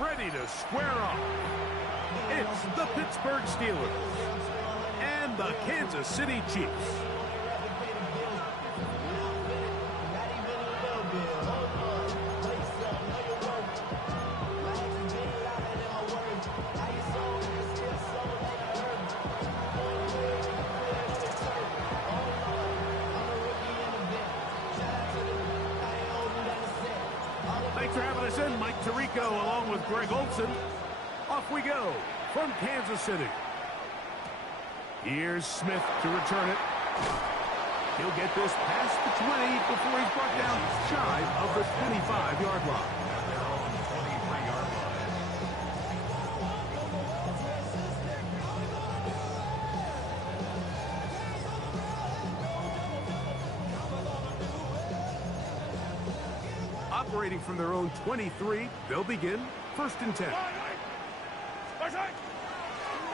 ready to square off. It's the Pittsburgh Steelers and the Kansas City Chiefs. Thanks for having us in, Mike Tirico, along with Greg Olson. Off we go from Kansas City. Here's Smith to return it. He'll get this past the 20 before he's brought down shy of the 25-yard line. Operating from their own 23, they'll begin 1st and 10.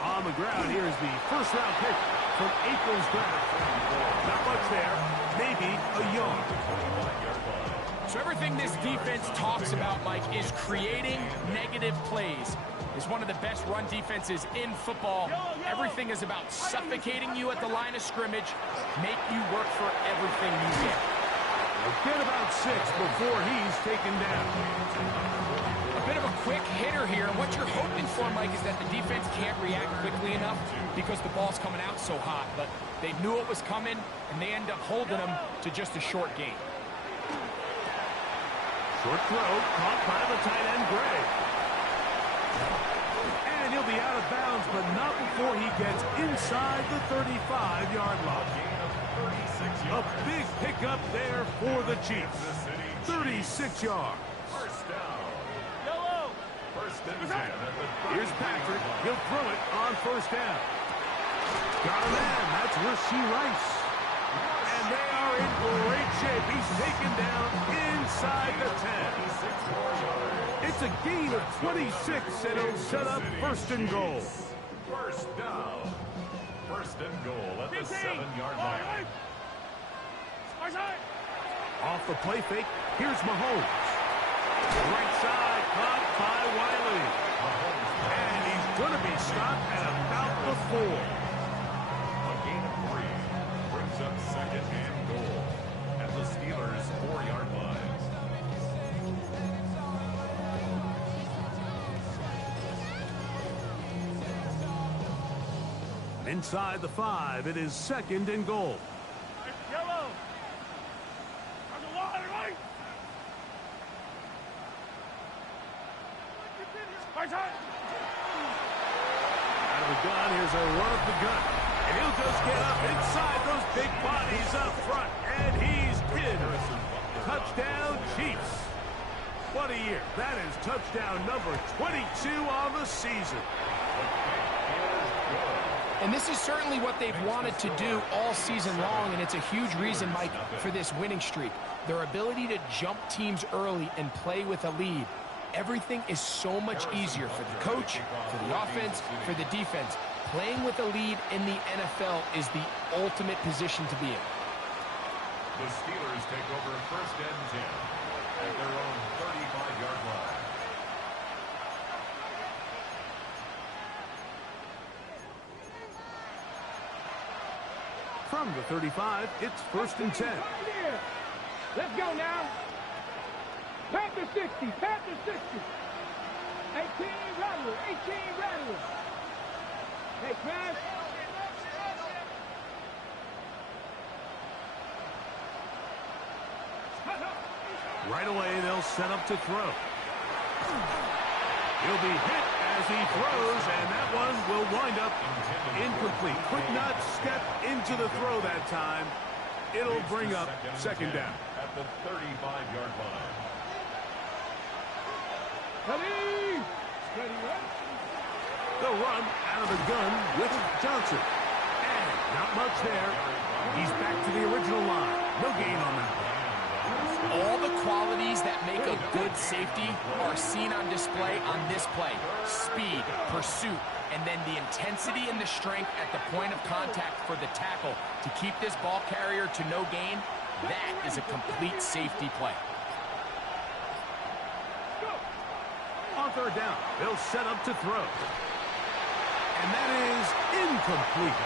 On the ground, here's the first-round pick from April's draft. Not much there, maybe a yard. So everything this defense talks about, Mike, is creating negative plays. It's one of the best run defenses in football. Everything is about suffocating you at the line of scrimmage, make you work for everything you get. Get about 6 before he's taken down. A bit of a quick hitter here. What you're hoping for, Mike, is that the defense can't react quickly enough because the ball's coming out so hot. But they knew it was coming, and they end up holding them to just a short gain. Short throw, caught by the tight end, Gray. And he'll be out of bounds, but not before he gets inside the 35-yard line. A big pickup there for the Chiefs. 36 yards. First down. Yellow. First and 10. Here's Patrick. He'll throw it on 1st down. Got a man. That's Rasheed Rice. And they are in great shape. He's taken down inside the 10. It's a gain of 26, and he'll set up 1st and goal. First down. 1st and goal at the 7-yard line. Off the play fake, here's Mahomes. Right side, caught by Wiley. And he's going to be stopped at about the 4. A gain of 3 brings up 2nd and goal at the Steelers' 4-yard line. Inside the 5, it is 2nd and goal. Yellow. Out of the gun, here's a run of the gun. And he'll just get up inside those big bodies up front. And he's in. Touchdown, Chiefs. What a year. That is touchdown number 22 on the season. And this is certainly what they've wanted to do all season long, and it's a huge reason, Mike, for this winning streak. Their ability to jump teams early and play with a lead. Everything is so much easier for the coach, for the offense, for the defense. Playing with a lead in the NFL is the ultimate position to be in. The Steelers take over 1st and 10 at their own 35-yard line. From the 35, it's 1st and 10. Let's go now. Panther 60, Panther 60. 18 Rattler, 18 Rattler. Hey, smash. Right away, they'll set up to throw. He'll be hit as he throws, and that one will wind up incomplete. Could not step into the throw that time. It'll bring up 2nd down. At the 35-yard line. Ready. Ready, right? They'll run out of the gun with Johnson. And not much there. He's back to the original line. No gain on that one. All the qualities that make a good safety are seen on display on this play. Speed, pursuit, and then the intensity and the strength at the point of contact for the tackle to keep this ball carrier to no gain. That is a complete safety play. On On third down, they'll set up to throw. And that is incomplete.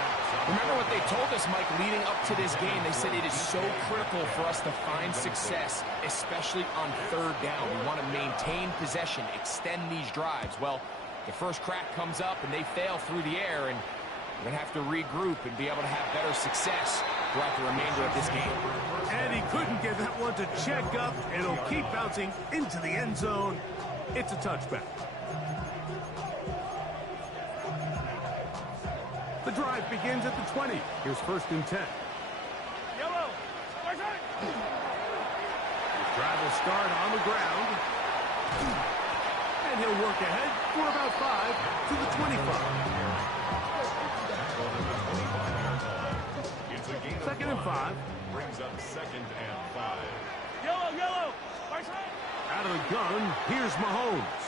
Remember what they told us, Mike, leading up to this game. They said it is so critical for us to find success, especially on third down. We want to maintain possession, extend these drives. Well, the first crack comes up and they fail through the air, and we're going to have to regroup and be able to have better success throughout the remainder of this game. And he couldn't get that one to check up. It'll keep bouncing into the end zone. It's a touchback. The drive begins at the 20. Here's 1st and 10. Yellow. His drive will start on the ground. And he'll work ahead for about 5 to the 25. It's a gain of 2nd and 5. Brings up 2nd and 5. Yellow. Out of the gun, here's Mahomes.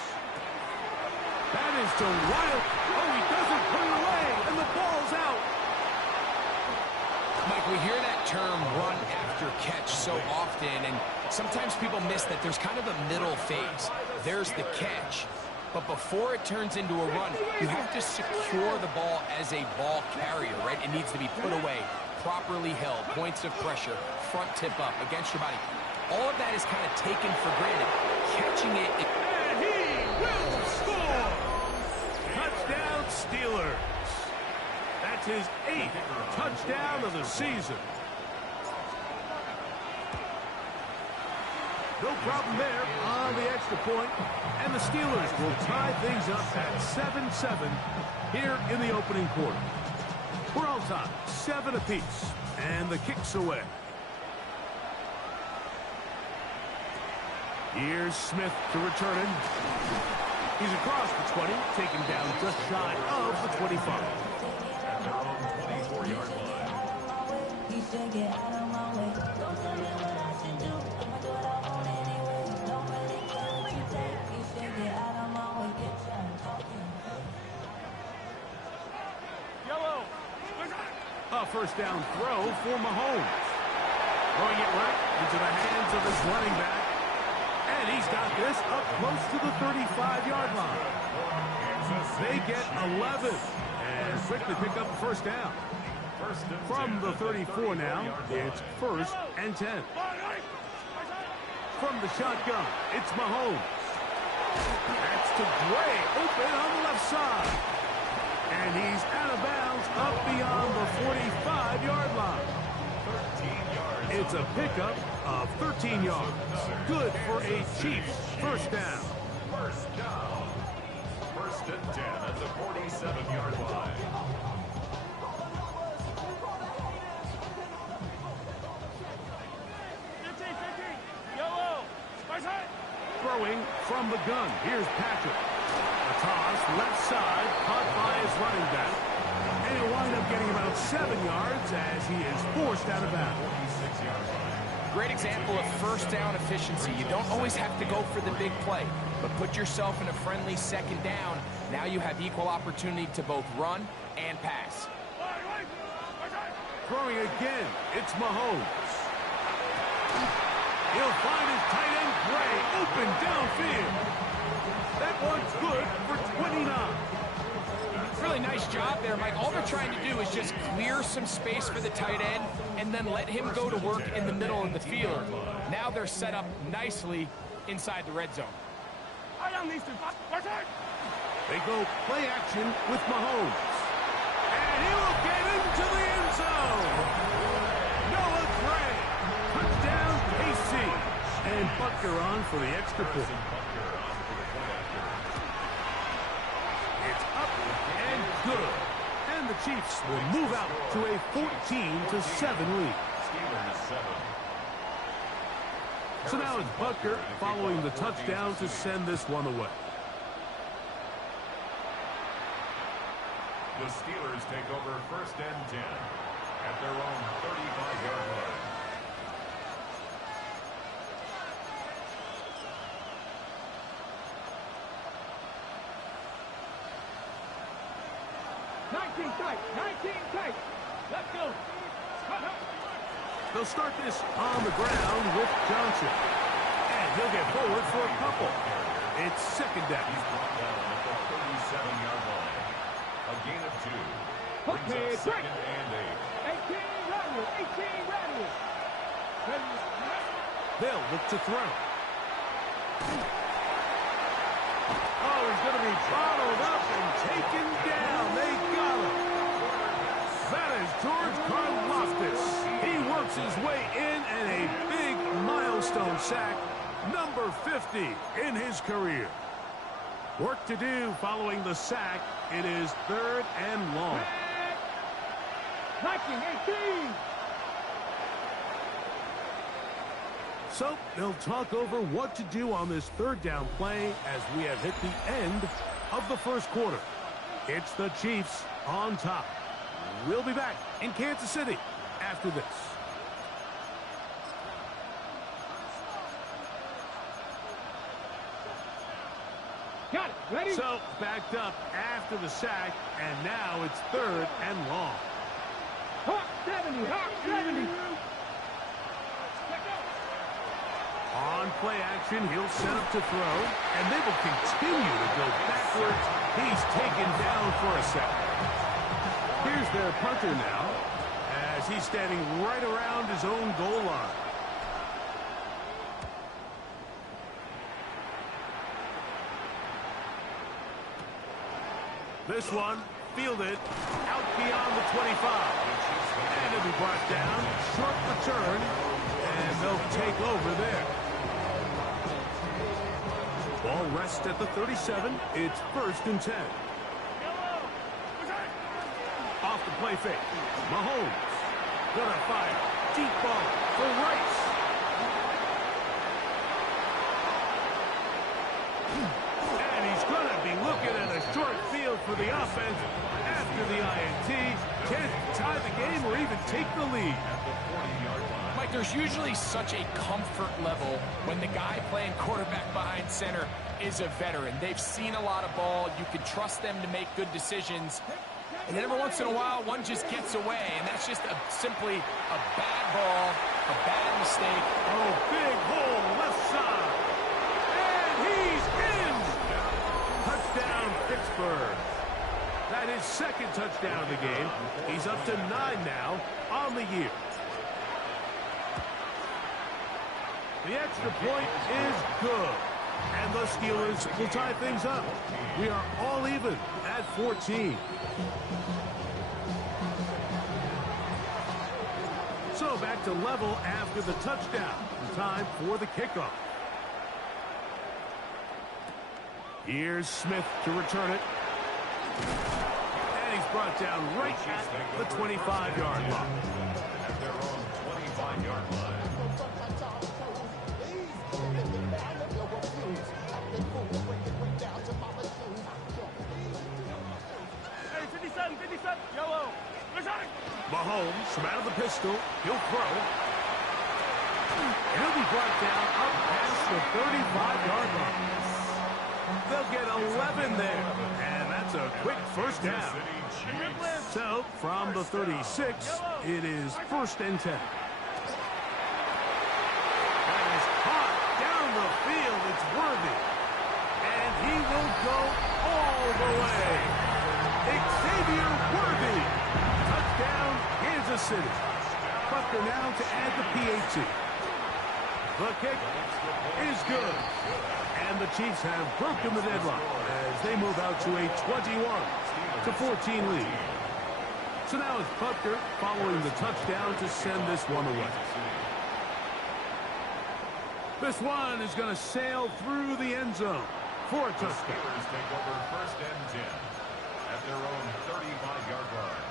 That is to Wild. Oh, he doesn't put it away, and the ball's out. Mike, we hear that term run after catch so often, and sometimes people miss that there's kind of a middle phase. There's the catch, but before it turns into a run, you have to secure the ball as a ball carrier, right? It needs to be put away, properly held, points of pressure, front tip up against your body. All of that is kind of taken for granted. Catching it... And he will score! Touchdown, Steelers. That's his 8th touchdown of the season. No problem there on the extra point. And the Steelers will tie things up at 7-7 here in the opening quarter. We're all tied, 7 apiece. And the kick's away. Here's Smith to return it. He's across the 20, taken down just shy of the 25. At their own 24-yard line. Yellow. A 1st down throw for Mahomes. Throwing it right into the hands of his running back. And he's got this up close to the 35-yard line. They get 11 and quickly pick up a 1st down. From the 34 now, it's 1st and 10. From the shotgun, it's Mahomes. That's to Gray, open on the left side. And he's out of bounds up beyond the 45-yard line. It's a pickup of 13 yards. Good for a Chiefs 1st down. 1st down. 1st and 10 at the 47-yard line. Yellow. Throwing from the gun. Here's Patrick. A toss left side, caught by his running back. And he'll wind up getting about 7 yards as he is forced out of bounds. Great example of 1st down efficiency. You don't always have to go for the big play, but put yourself in a friendly 2nd down. Now you have equal opportunity to both run and pass. Throwing again, it's Mahomes. He'll find his tight end, Gray, open downfield. That one's good for 29. Really nice job there, Mike. All they're trying to do is just clear some space for the tight end and then let him go to work in the middle of the field. Now they're set up nicely inside the red zone. They go play action with Mahomes. And he will get into the end zone. Noah Gray. Touchdown, KC. And Butker on for the extra point. It's up and good. And the Chiefs will move out to a 14-7 lead. So now it's Butker following the touchdown to send this one away. The Steelers take over 1st and 10 at their own 35-yard line. Tight. Let's go. They'll start this on the ground with Johnson. And he'll get forward for a couple. It's second down. He's brought down at the 37-yard line. A gain of 2. Brings Okay, up second and 8. 18 Rattle. 18 Rattle. They'll look to throw. Oh, he's going to be bottled up and taken down. They got him. That is George Karlaftis. He works his way in and a big milestone sack, number 50 in his career. Work to do following the sack. It is 3rd and long. 18. So they'll talk over what to do on this 3rd down play as we have hit the end of the first quarter. It's the Chiefs on top. We'll be back in Kansas City after this. Got it. Ready? So backed up after the sack, and now it's 3rd and long. Hawk 70. Hawk 70. On play action, he'll set up to throw, and they will continue to go backwards. He's taken down for a sack. Here's their punter now, as he's standing right around his own goal line. This one, fielded, out beyond the 25. And it'll be brought down, short return, and they'll take over there. Ball rests at the 37. It's 1st and 10. Off the play fake. Mahomes. Gonna fire. Deep ball for Rice. And he's gonna be looking at a short field for the offense after the INT. Can't tie the game or even take the lead. Mike, there's usually such a comfort level when the guy playing quarterback behind center is a veteran. They've seen a lot of ball. You can trust them to make good decisions. And then every once in a while, one just gets away, and that's just simply a bad ball, a bad mistake. Oh, big hole left side. And he's in. Touchdown, Pittsburgh. That is 2nd touchdown of the game. He's up to 9 now on the year. The extra point is good. And the Steelers will tie things up. We are all even at 14. So back to level after the touchdown. Time for the kickoff. Here's Smith to return it. And he's brought down right at the 25-yard line. At their own 25-yard line. Hey, 57, 57, yellow. Mahomes from out of the pistol. He'll throw. And he'll be brought down up past the 35-yard line. They'll get 11 there. And that's a quick 1st down. So from the 36, it is 1st and 10. That is caught down the field. It's Worthy. And he will go all the way. Xavier Worthy. Touchdown, Kansas City. Buckner now to add the PAT. The kick is good. And the Chiefs have broken the deadlock as they move out to a 21-14 lead. So now it's Buckner following the touchdown to send this one away. This one is going to sail through the end zone for a touchdown. Steelers take over 1st and 10 at their own 35-yard line.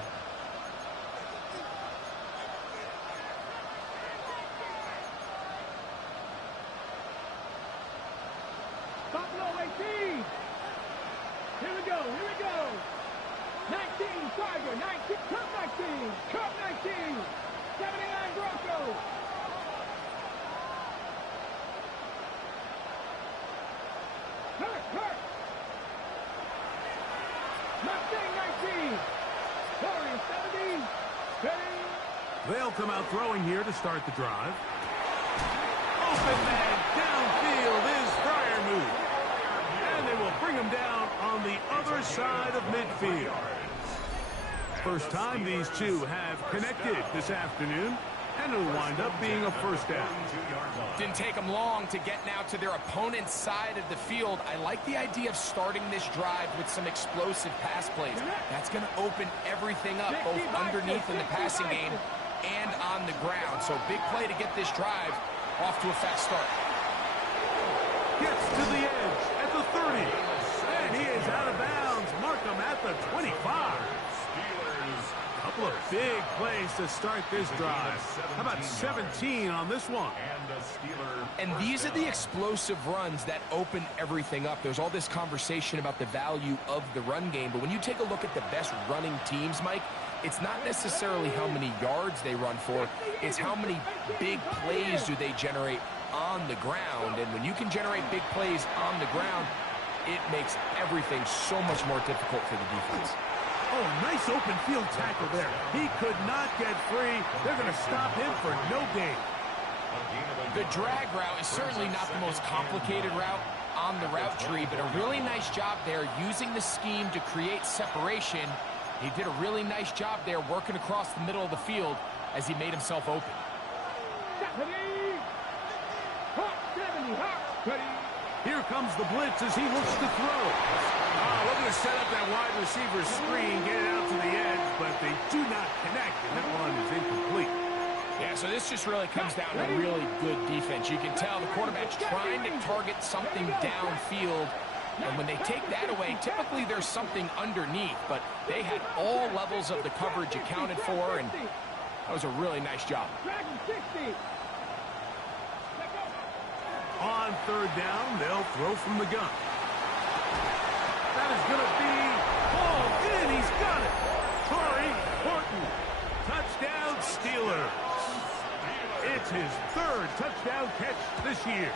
Buffalo 18. Here we go. 19, Tiger. 19, Cup 19. Cup 19. 79 Broncos. Hurt. Mustang 19. Warriors 70. Ready. They'll come out throwing here to start the drive. Open man downfield is Freiermuth. bring him down on the other side of midfield. First time these two have connected this afternoon, and it'll wind up being a first down. Didn't take them long to get now to their opponent's side of the field. I like the idea of starting this drive with some explosive pass plays. That's going to open everything up, both underneath in the passing game and on the ground. So big play to get this drive off to a fast start. Gets to the edge at the 30, and he is out of bounds. Mark him at the 25. Couple of big plays to start this drive. How about 17 on this one? And these are the explosive runs that open everything up. There's all this conversation about the value of the run game, but when you take a look at the best running teams, Mike, it's not necessarily how many yards they run for, it's how many big plays do they generate on the ground. And when you can generate big plays on the ground, it makes everything so much more difficult for the defense. Oh, nice open field tackle there. He could not get free. They're going to stop him for no gain. The drag route is certainly not the most complicated route on the route tree, but a really nice job there using the scheme to create separation. He did a really nice job there working across the middle of the field as he made himself open. Here comes the blitz as he looks to throw. Looking to set up that wide receiver screen, get it out to the edge, but they do not connect, and that one is incomplete. Yeah, so this just really comes down to really good defense. You can tell the quarterback's trying to target something downfield, and when they take that away, typically there's something underneath, but they had all levels of the coverage accounted for, and that was a really nice job. On third down, they'll throw from the gun. That is going to be hauled in. He's got it. Torrey Horton. Touchdown, Steelers. It's his third touchdown catch this year.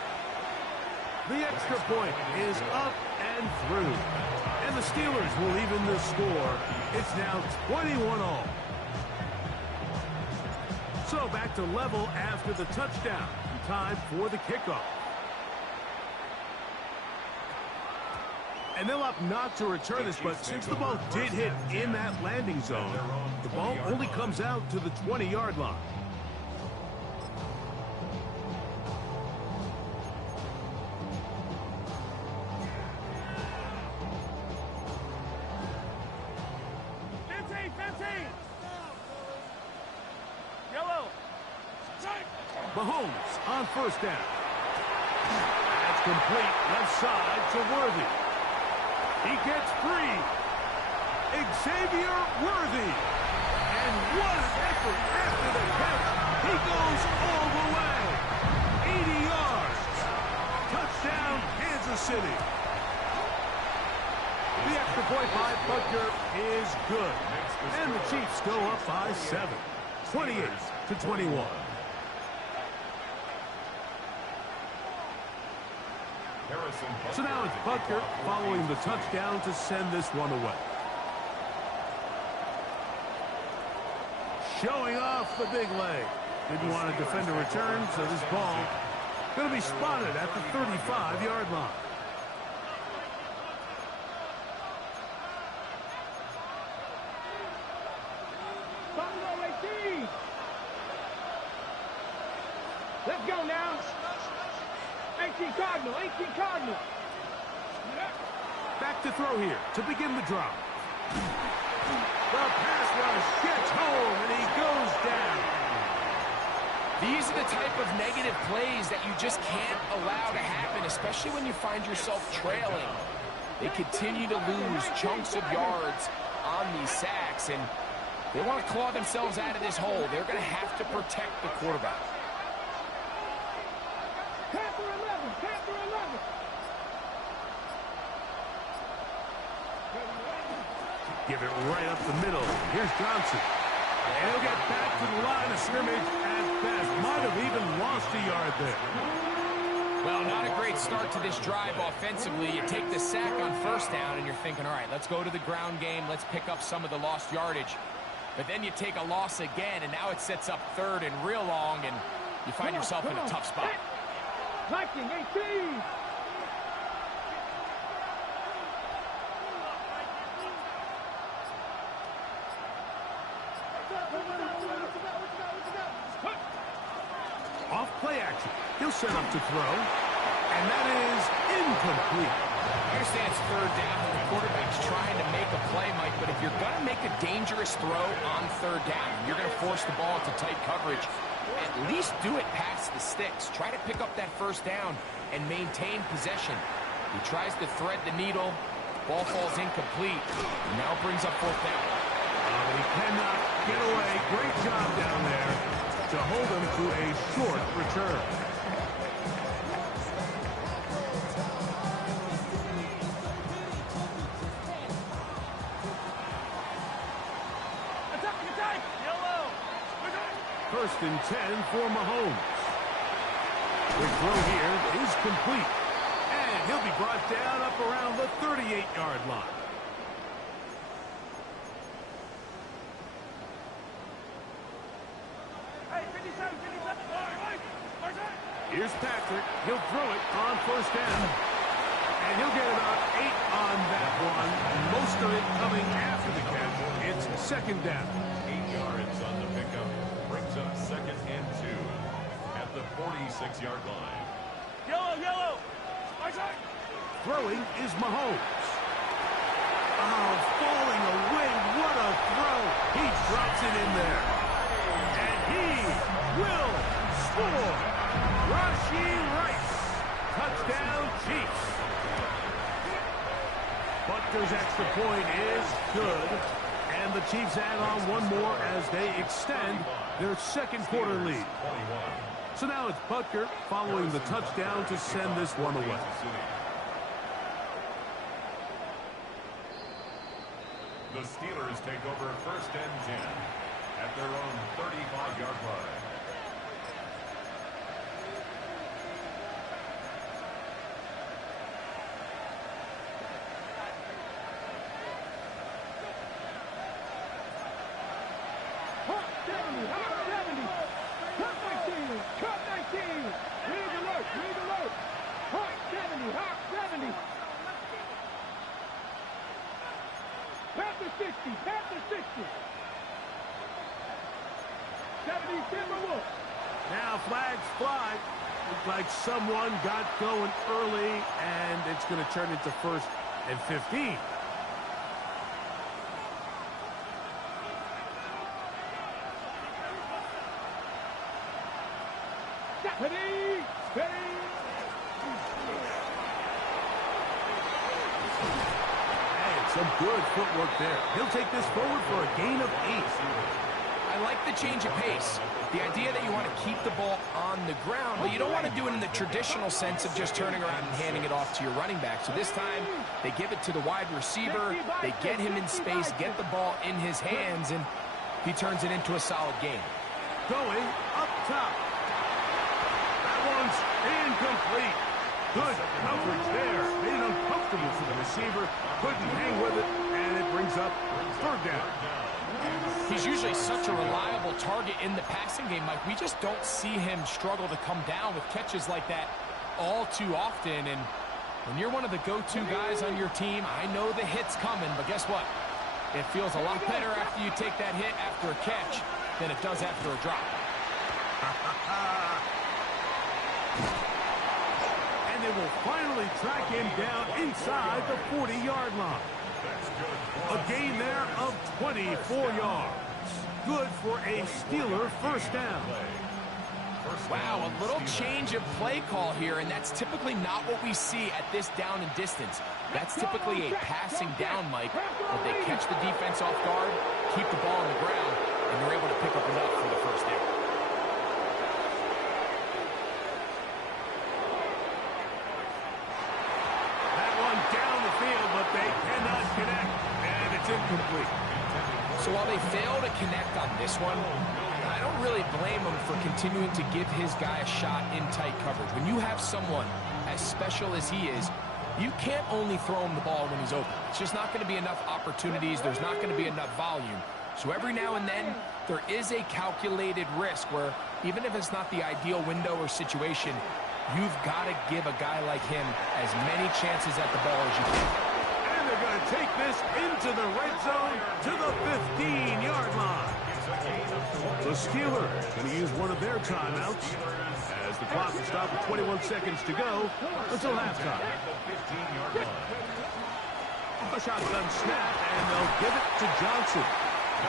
The extra point is up and through. And the Steelers will even the score. It's now 21-all. So back to level after the touchdown. Time for the kickoff. And they'll opt not to return this, but since the ball did hit in that landing zone, the ball only comes out to the 20-yard line. Mahomes on first down. That's complete left side to Worthy. He gets free. Xavier Worthy. And what an effort after the catch. He goes all the way. 80 yards. Touchdown, Kansas City. The extra point by Butker is good. And the Chiefs go up by 7. 28-21. So now it's Butker following the touchdown to send this one away. Showing off the big leg. Didn't want to defend a return, so this ball going to be spotted at the 35-yard line. Let's go now. 18 Cardinal, 18 Cardinal. Back to throw here to begin the drop. The pass rush gets home, and he goes down. These are the type of negative plays that you just can't allow to happen, especially when you find yourself trailing. They continue to lose chunks of yards on these sacks, and they want to claw themselves out of this hole. They're going to have to protect the quarterback. Give it right up the middle. Here's Johnson. And he'll get back to the line of scrimmage at best. Might have even lost a yard there. Well, not a great start to this drive offensively. You take the sack on first down, and you're thinking, all right, let's go to the ground game. Let's pick up some of the lost yardage. But then you take a loss again, and now it sets up third and real long, and you find yourself in a tough spot. Viking 18. Off play action. He'll set up to throw. And that is incomplete. I understand it's third down and the quarterback's trying to make a play, Mike, but if you're going to make a dangerous throw on third down, you're going to force the ball into tight coverage, at least do it past the sticks. Try to pick up that first down and maintain possession. He tries to thread the needle. Ball falls incomplete. Now brings up fourth down. He cannot get away. Great job down there to hold him to a short return. First and 10 for Mahomes. The throw here is complete. And he'll be brought down up around the 38-yard line. Here's Patrick. He'll throw it on first down. And he'll get about 8 on that one. Most of it coming after the catch. It's second down. 8 yards on the pickup. Brings up second and 2 at the 46-yard line. Yellow. Throwing is Mahomes. Oh, falling away. What a throw. He drops it in there. And he will score. Rashee Rice. Touchdown, Chiefs. Butker's extra point is good. And the Chiefs add on one more as they extend their second quarter lead. So now it's Butker following the touchdown to send this one away. The Steelers take over first and 10 at their own 35-yard line. Now flags fly. Looks like someone got going early, and it's going to turn into first and 15. Some good footwork there. He'll take this forward for a gain of 8. I like the change of pace. The idea that you want to keep the ball on the ground, but you don't want to do it in the traditional sense of just turning around and handing it off to your running back. So this time, they give it to the wide receiver. They get him in space, get the ball in his hands, and he turns it into a solid game. Going up top. That one's incomplete. Good coverage there. Made it uncomfortable for the receiver. Couldn't hang with it, and it brings up third down. He's usually such a reliable target in the passing game, Mike. We just don't see him struggle to come down with catches like that all too often. And when you're one of the go-to guys on your team, I know the hit's coming, but guess what? It feels a lot better after you take that hit after a catch than it does after a drop. And they will finally track him down inside the 40-yard line. A gain there of 24 yards. Good for a Steeler first down. Wow, a little change of play call here, and that's typically not what we see at this down and distance. That's typically a passing down, Mike, but they catch the defense off guard, keep the ball on the ground, and they're able to pick up enough for the first down. That one down the field, but they cannot connect, and it's incomplete. So while they fail to connect on this one, I don't really blame him for continuing to give his guy a shot in tight coverage. When you have someone as special as he is, you can't only throw him the ball when he's open. It's just not going to be enough opportunities. There's not going to be enough volume. So every now and then, there is a calculated risk where even if it's not the ideal window or situation, you've got to give a guy like him as many chances at the ball as you can. And they're going to take this into the red zone to the 15-yard line. The Steelers going to use one of their timeouts as the clock will stop with 21 seconds to go until halftime. A shotgun snap, and they'll give it to Johnson.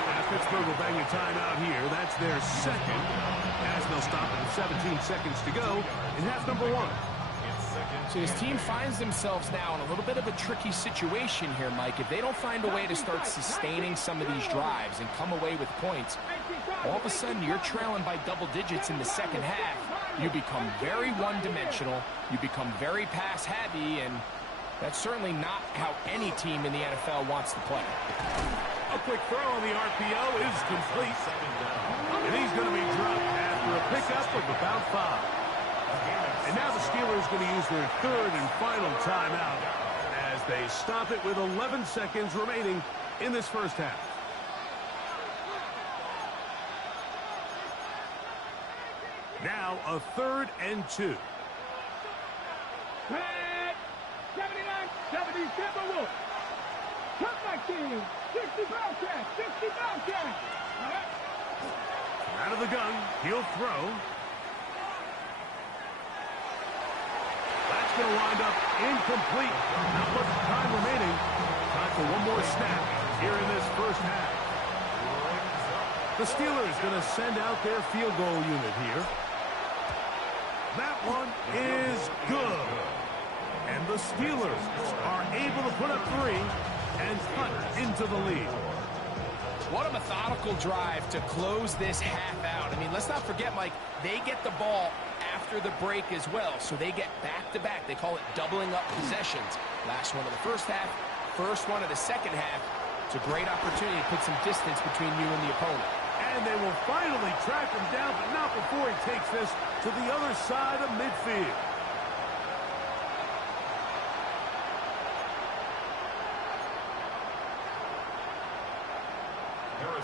As Pittsburgh will bang a timeout here. That's their second. As they'll stop with 17 seconds to go in half number one. So this team finds themselves now in a little bit of a tricky situation here, Mike. If they don't find a way to start sustaining some of these drives and come away with points, all of a sudden you're trailing by double digits in the second half. You become very one-dimensional. You become very pass-heavy, and that's certainly not how any team in the NFL wants to play. A quick throw on the RPO is complete. And he's going to be dropped after a pickup of about 5. And now the Steelers going to use their third and final timeout as they stop it with 11 seconds remaining in this first half. Now a 3rd and 2. 79, 70, Timberwolves. Cut my team. 60 Bobcats, 60 Bobcats. Out of the gun, he'll throw. That's going to wind up incomplete. Not much time remaining. Time for one more snap here in this first half. The Steelers going to send out their field goal unit here. That one is good. And the Steelers are able to put up 3 and cut into the lead. What a methodical drive to close this half out. I mean, let's not forget, Mike, they get the ball after the break as well, so they get back-to-back. They call it doubling up possessions. Last one of the first half, first one of the second half. It's a great opportunity to put some distance between you and the opponent. And they will finally track him down, but not before he takes this to the other side of midfield.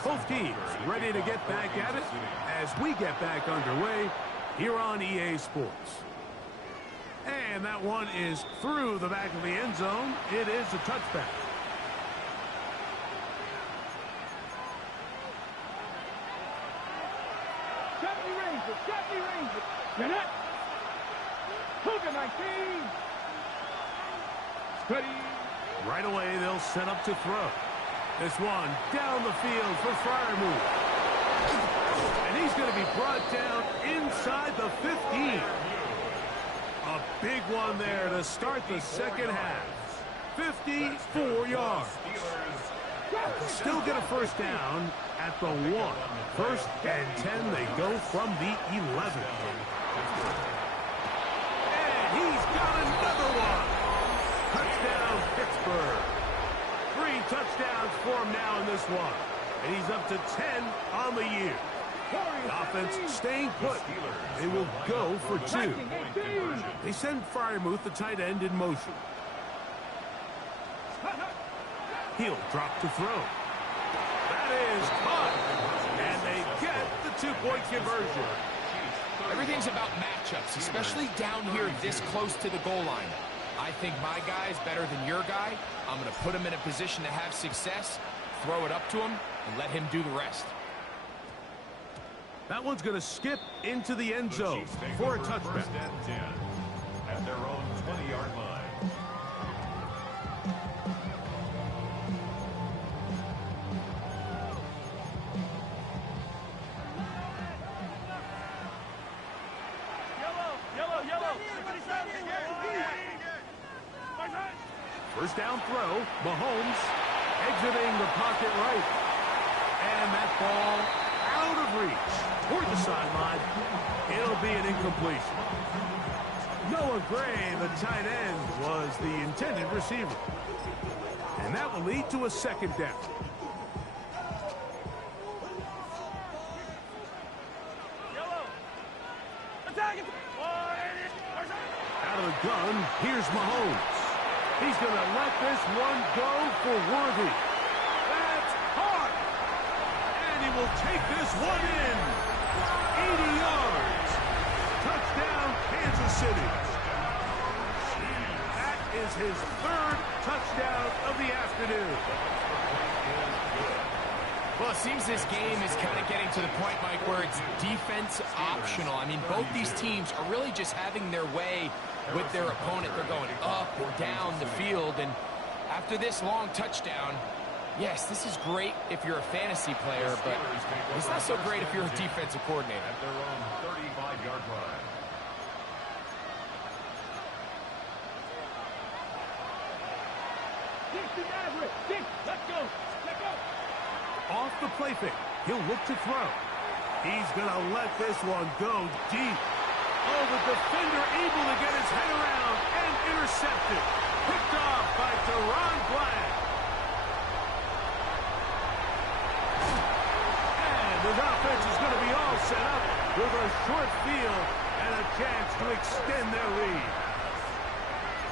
Both teams ready to get back at it as we get back underway here on EA Sports. And that one is through the back of the end zone. It is a touchback. Jackie Ranger. Get it. Look at my team. Steady. Right away, they'll set up to throw. This one down the field for Freiermuth. And he's going to be brought down inside the 15. A big one there to start the second half. 54 yards. Still get a first down at the 1. 1st and 10, they go from the 11. And he's got another one. Touchdown, Pittsburgh. 3 touchdowns for him now in this one. And he's up to 10 on the year. The offense staying put. They will go for 2. They send Freiermuth, the tight end, in motion. He'll drop to throw. That is caught. And they get the 2-point conversion. Everything's about matchups, especially down here this close to the goal line. I think my guy's better than your guy. I'm going to put him in a position to have success, throw it up to him, and let him do the rest. That one's going to skip into the end zone for a touchback. 1st and 10 at their own 20-yard line. First down throw, Mahomes exiting the pocket right. And that ball out of reach toward the sideline. It'll be an incompletion. Noah Gray, the tight end, was the intended receiver. And that will lead to a second down. Out of the gun, here's Mahomes. He's going to let this one go for Worthy. That's hard. And he will take this one in. 80 yards. Touchdown, Kansas City. That is his 3rd touchdown of the afternoon. Well, it seems this game is kind of getting to the point, Mike, where it's defense optional. I mean, both these teams are really just having their way with their opponent. They're going up or down the field, and after this long touchdown, yes, this is great if you're a fantasy player, but it's not so great if you're a defensive coordinator. At their own 35-yard line. Let's go. Let's go. Off the play fake. He'll look to throw. He's going to let this one go deep. Oh, the defender able to get his head around and intercepted. Picked off by Deron Black. And his offense is going to be all set up with a short field and a chance to extend their lead.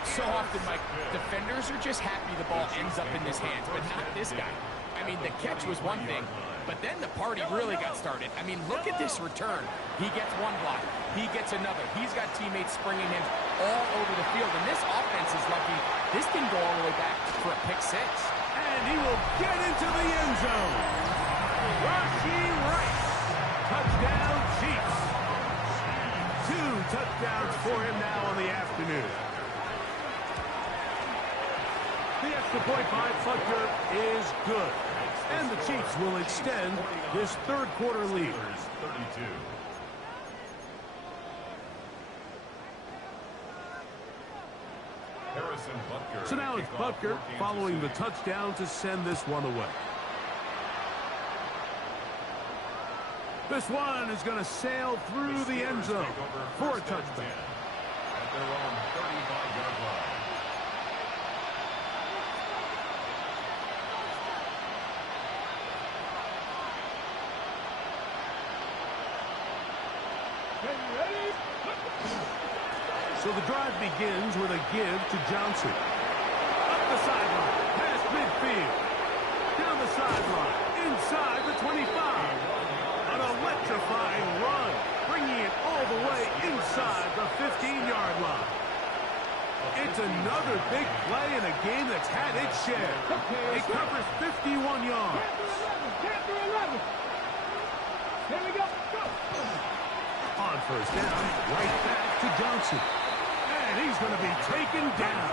So often, Mike, defenders are just happy the ball ends up in his hands, but not this guy. I mean, the catch was one thing, but then the party really got started. I mean, look at this return. He gets one block. He gets another. He's got teammates springing him all over the field, and this offense is lucky. This didn't go all the way back for a pick six. And he will get into the end zone. Rashee Rice. Touchdown, Chiefs. 2 touchdowns for him now on the afternoon. The extra point by Butker is good. And the Chiefs will extend this third quarter lead. 32. Harrison Butker. So now it's Butker following the touchdown to send this one away. This one is going to sail through the end zone for a touchdown. At their own 35-yard line. So the drive begins with a give to Johnson. Up the sideline, past midfield. Down the sideline, inside the 25. An electrifying run, bringing it all the way inside the 15-yard line. It's another big play in a game that's had its share. It covers 51 yards. Chapter 11. Here we go. Go. On first down, right back to Johnson. And he's going to be taken down.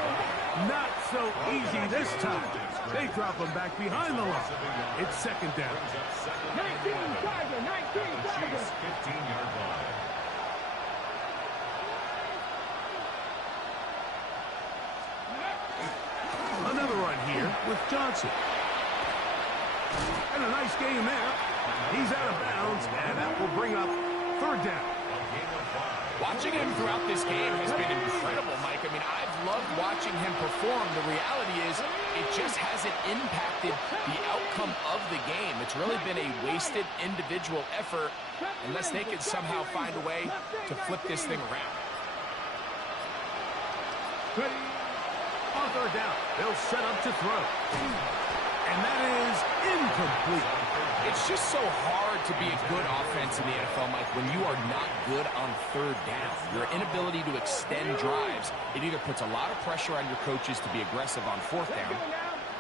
Not so easy this time. They drop him back behind the line. It's second down. 19 Tiger, 19 Tiger. 15-yard line. Another run here with Johnson. And a nice game there. He's out of bounds, and that will bring up third down. Watching him throughout this game has been incredible, Mike. I mean, I've loved watching him perform. The reality is it just hasn't impacted the outcome of the game. It's really been a wasted individual effort unless they can somehow find a way to flip this thing around. On third down, they'll set up to throw. And that is incomplete. It's just so hard to be a good offense in the NFL, Mike, when you are not good on third down. Your inability to extend drives, it either puts a lot of pressure on your coaches to be aggressive on fourth down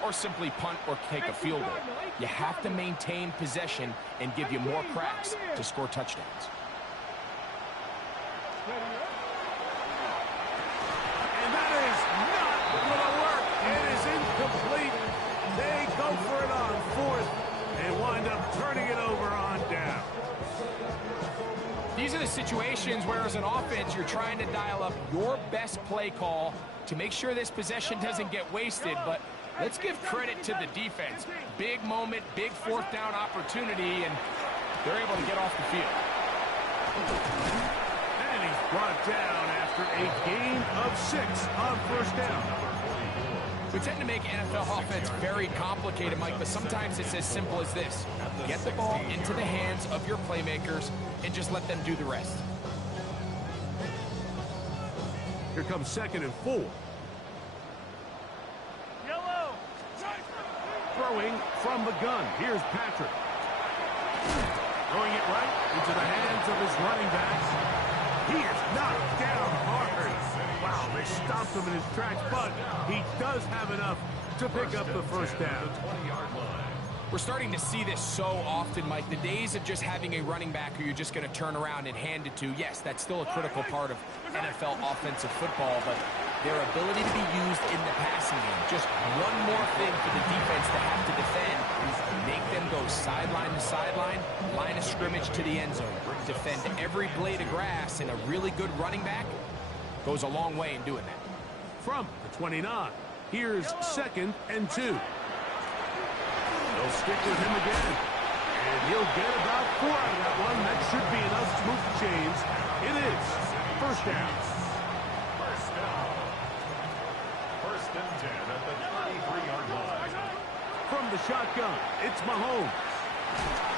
or simply punt or take a field goal. You have to maintain possession and give you more cracks to score touchdowns. And that is not going to work. It is incomplete. They go for it on fourth and wind up turning it over on down. These are the situations where, as an offense, you're trying to dial up your best play call to make sure this possession doesn't get wasted. But let's give credit to the defense. Big moment, big fourth down opportunity, and they're able to get off the field. And he's brought down after a gain of 6 on first down. We tend to make NFL offense very complicated, Mike, but sometimes it's as simple as this. Get the ball into the hands of your playmakers and just let them do the rest. Here comes 2nd and 4. Yellow. Throwing from the gun. Here's Patrick. Throwing it right into the hands of his running backs. He is knocked down hard. Wow, they stopped him in his tracks, but he does have enough to pick up the first down. 20-yard line. We're starting to see this so often, Mike. The days of just having a running back who you're just going to turn around and hand it to, yes, that's still a critical part of NFL offensive football, but their ability to be used in the passing game. Just one more thing for the defense to have to defend is make them go sideline to sideline, line of scrimmage to the end zone. Defend every blade of grass, and a really good running back goes a long way in doing that. From the 29, here's 2nd and 2. They'll stick with him again. And he'll get about 4 out of that one. That should be enough to move the chains. It is 1st down. First and 10 at the 33-yard line. From the shotgun, it's Mahomes.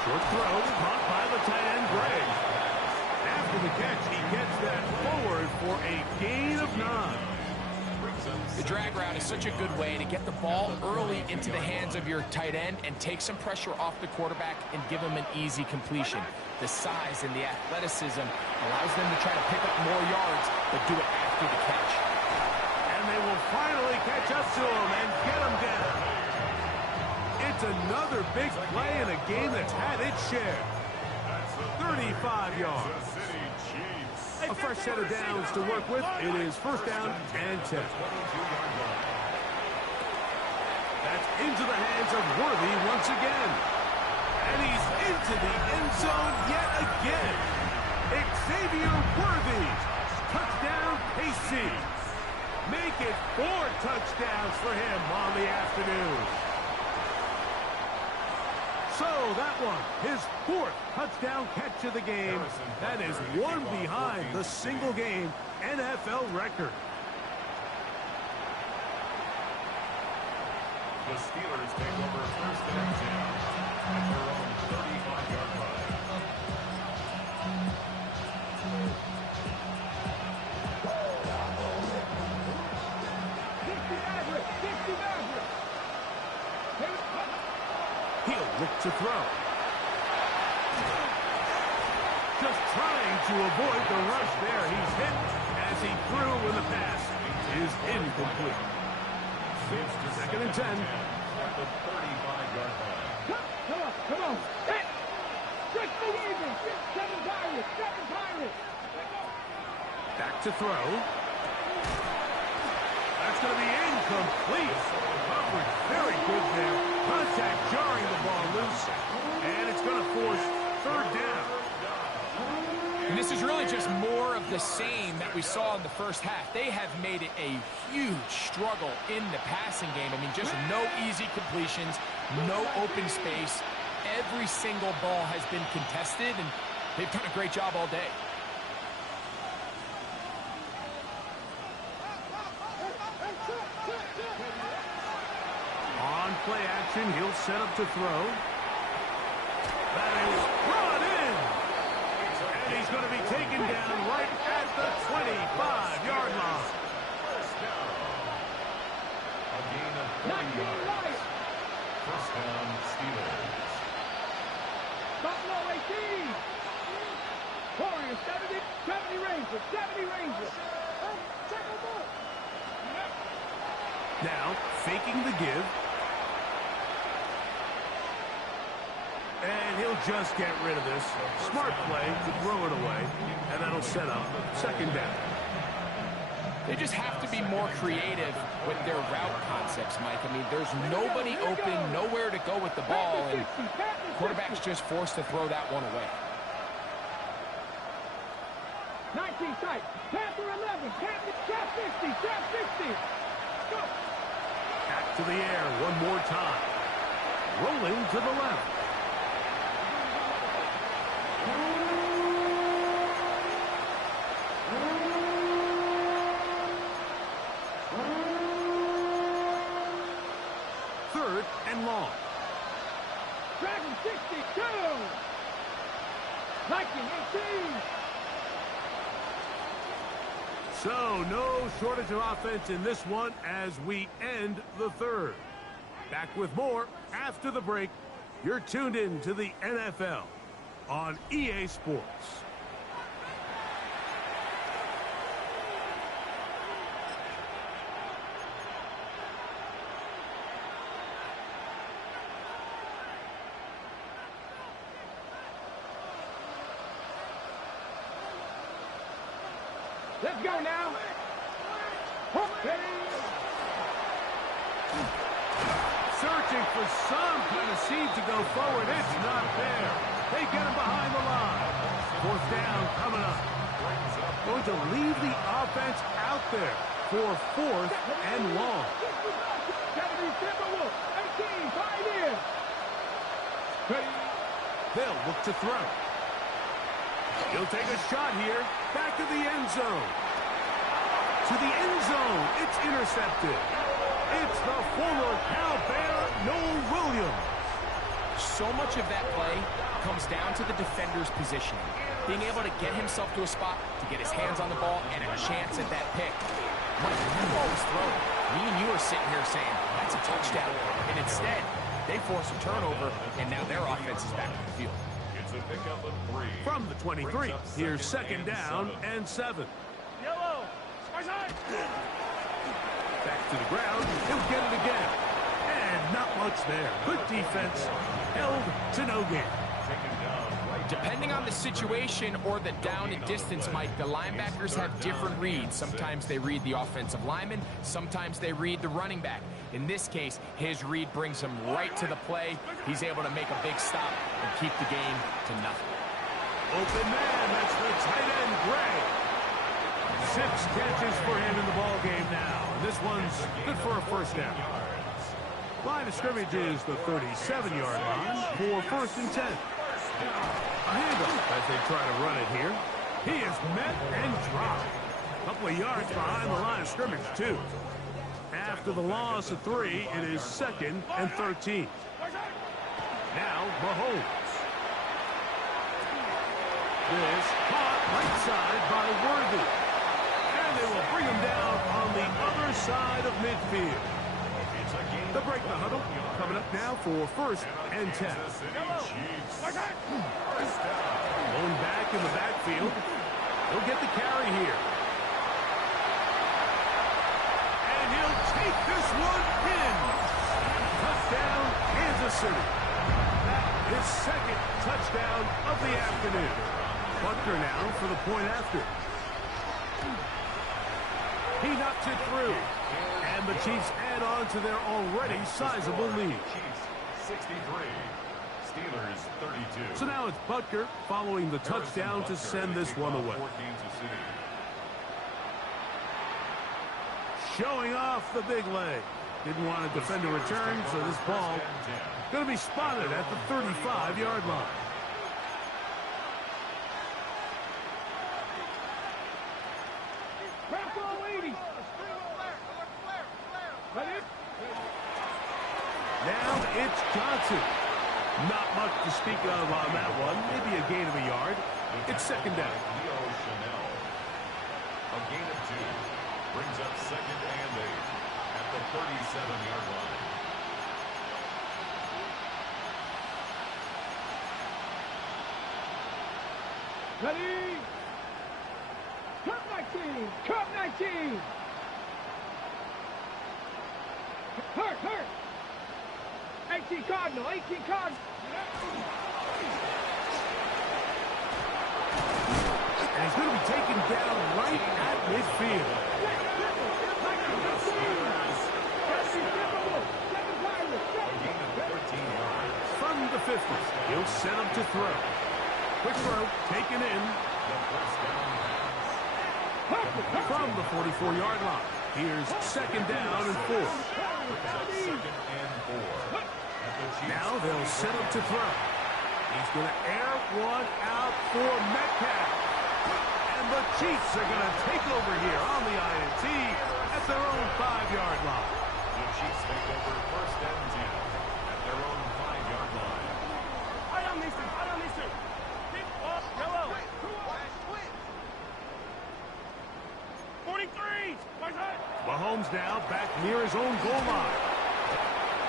Short throw, caught by the tight end, Gray. After the catch, he gets that forward for a gain of 9. The drag route is such a good way to get the ball early into the hands of your tight end and take some pressure off the quarterback and give him an easy completion. The size and the athleticism allows them to try to pick up more yards, but do it after the catch. And they will finally catch up to him and get him down. It's another big play in a game that's had its share. 35 yards. A fresh set of downs to work with. It is 1st down and 10. That's into the hands of Worthy once again. And he's into the end zone yet again. Xavier Worthy. Touchdown, KC. Make it 4 touchdowns for him on the afternoon. So that one, his 4th touchdown catch of the game. That is one behind the single-game NFL record. The Steelers take over 1st and 10 at their own 35-yard line. He'll look to throw. Just trying to avoid the rush there. He's hit as he threw when the pass is incomplete. 2nd and 10. At the 35-yard line. Come on. Hit. Just the evening. 7 Pirates. Back to throw. That's going to be incomplete. Coverage very good there. Contact jarring the ball loose. And it's going to force 3rd down. And this is really just more of the same that we saw in the first half. They have made it a huge struggle in the passing game. I mean, just no easy completions, no open space. Every single ball has been contested, and they've done a great job all day. On play action, he'll set up to throw. That is brought in. And he's going to be taken down right at the 25-yard line. A gain of 30 yards. 1st down, Steelers. Buffalo 18. Warriors 70 Rangers. 70 Rangers. Now, faking the give. And he'll just get rid of this. Smart play to throw it away. And that'll set up 2nd down. They just have to be more creative with their route concepts, Mike. I mean, there's nobody open, nowhere to go with the ball, and quarterback's just forced to throw that one away. 19 tight. Panther 11. Panther 50. 50. Go. Back to the air one more time. Rolling to the left. Third and long. Dragon 62. Viking 18. So no shortage of offense in this one as we end the 3rd. Back with more after the break. You're tuned in to the NFL on EA Sports. Let's go now. Searching for some kind of seed to go forward. It's not there. They get him behind the line. Fourth down coming up. Going to leave the offense out there for fourth and long. They'll look to throw. He'll take a shot here. Back to the end zone. To the end zone. It's intercepted. It's the former Cal Bear, Noel Williams. So much of that play comes down to the defender's positioning. Being able to get himself to a spot, to get his hands on the ball, and a chance at that pick. Mike, that ball was thrown. Me and you are sitting here saying, that's a touchdown. And instead, they force a turnover, and now their offense is back on the field. It's a pickup of 3. From the 23, here's second down and 7. Yellow. Back to the ground. He'll get it again. And not much there. Good defense. Held to no gain. Depending on the situation or the down and distance, Mike, the linebackers have different reads. Sometimes they read the offensive lineman. Sometimes they read the running back. In this case, his read brings him right to the play. He's able to make a big stop and keep the game to nothing. Open man. That's the tight end, Gray. 6 catches for him in the ball game now. This one's good for a first down. Line of scrimmage is the 37-yard line for first and 10. A handoff as they try to run it here. He is met and dropped. A couple of yards behind the line of scrimmage, too. After the loss of 3, it is second and 13. Now, Mahomes. This caught right side by Worthy. And they will bring him down on the other side of midfield. The break the huddle coming up now for first and 10. Going back in the backfield. He'll get the carry here. And he'll take this one in. Touchdown, Kansas City. That is second touchdown of the afternoon. Butker now for the point after. He knocks it through. And the Chiefs add on to their already sizable lead. Chiefs 63, Steelers 32. So now it's Butker following the touchdown to send this one away. Showing off the big leg. Didn't want to defend a return, so this ball going to be spotted at the 35-yard line. Now it's Johnson. Not much to speak of on that one. Maybe a gain of a yard. It's second down. A gain of 2 brings up second and 8 at the 37-yard line. Ready? Cup 19! Cup 19! Hurt! 18 Cardinal! 18 Cardinal! And he's going to be taken down right at midfield. From the 50, he'll set him to throw. Quick throw, taken in. From the 44-yard line. Here's second down and 4. Now they'll set him to throw. He's going to air one out for Metcalf. And the Chiefs are going to take over here on the INT at their own 5-yard line. The Chiefs take over first and 10 at their own 5-yard line. I don't miss it. Pick up, yellow. 43. Mahomes now back near his own goal line.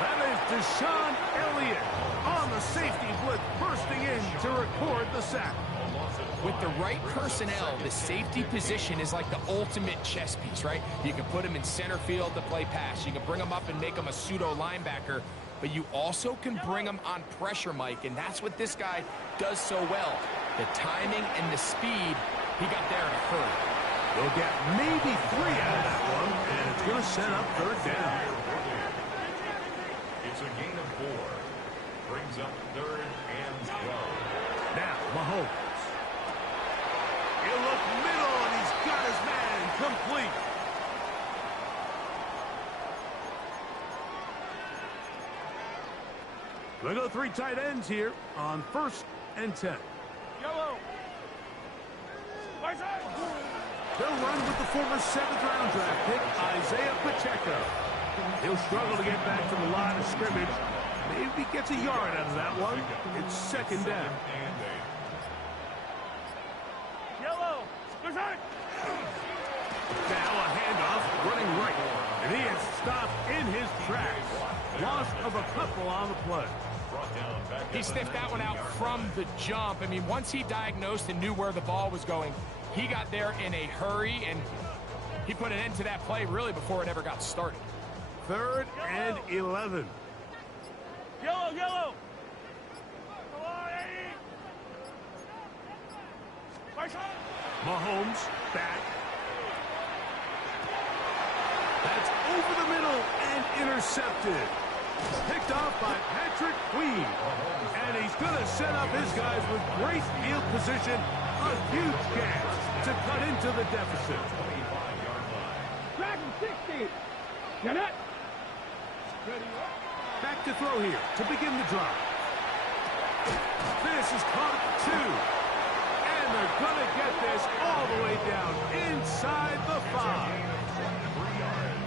That is Deshaun Elliott on the safety blitz, bursting in to record the sack. With the right personnel, the safety position is like the ultimate chess piece, right? You can put him in center field to play pass. You can bring him up and make him a pseudo linebacker, but you also can bring him on pressure, Mike, and that's what this guy does so well. The timing and the speed, he got there in a hurry. They'll get maybe 3 out of that one, and it's going to set up third down. It's a gain of 4. Brings up third and 12. Now, Mahomes. He'll look middle, and he's got his man complete. We'll go 3 tight ends here on 1st and 10. Yellow. They'll run with the former 7th-round draft pick, Isaiah Pacheco. He'll struggle to get back to the line of scrimmage. Maybe gets a yard out of that one. It's 2nd down. Yellow. Now a handoff running right. And he is stopped in his tracks. Loss of a couple on the play. He sniffed that one out from the jump. I mean, once he diagnosed and knew where the ball was going, he got there in a hurry, and he put an end to that play really before it ever got started. 3rd and 11. Yellow, yellow. Come on, Eddie. Mahomes back. That's over the middle and intercepted. Picked off by Patrick Queen. And he's going to set up his guys with great field position. A huge chance to cut into the deficit. Dragon 60. Get it. Back to throw here to begin the drive. This is caught 2. And they're going to get this all the way down inside the 5.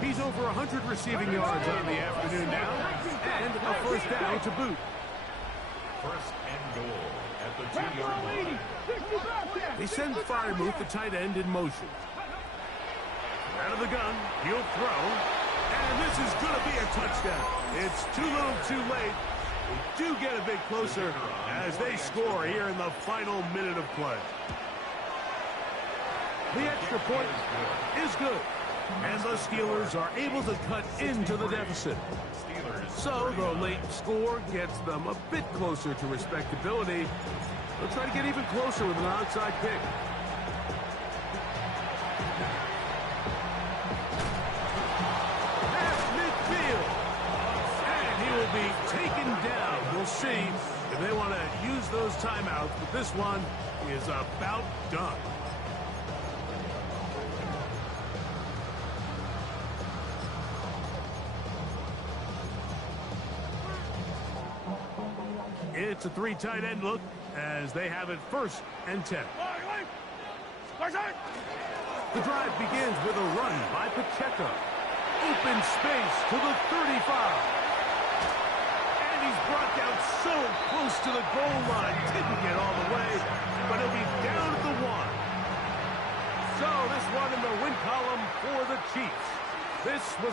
He's over 100 receiving yards on the afternoon now, and a 1st down to boot. 1st and goal at the 2-yard line. They send Freiermuth, the tight end, in motion. Out of the gun, he'll throw, and this is going to be a touchdown. It's too little too late. They do get a bit closer as they score here in the final minute of play. The extra point is good. And the Steelers are able to cut into the deficit. So the late score gets them a bit closer to respectability. They'll try to get even closer with an onside kick. At midfield. And he will be taken down. We'll see if they want to use those timeouts, but this one is about done. It's a 3 tight end look as they have it 1st and 10. The drive begins with a run by Pacheco. Open space to the 35. And he's brought down so close to the goal line. Didn't get all the way.